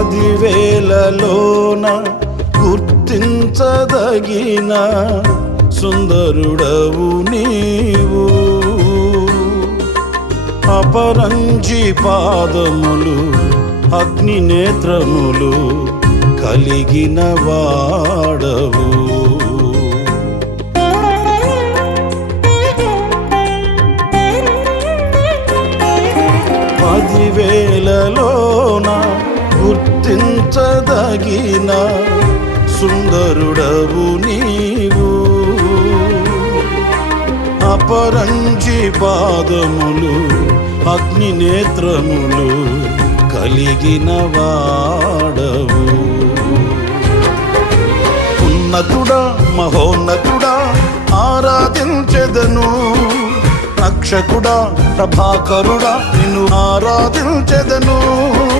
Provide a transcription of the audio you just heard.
10,000లోన గుర్తించదగిన సుందరుడవు నీవు. అపరంజి పాదములు అగ్ని నేత్రములు కలిగిన వాడవు. 10,000లోన గుర్తించదగిన సుందరుడవు నీవు. అపరంజి పాదములు అగ్ని నేత్రములు కలిగిన వాడవు. ఉన్నతుడా మహోన్నతుడా ఆరాధించెదను, రక్షకుడా ప్రభాకరుడా నిన్ను ఆరాధించెదను.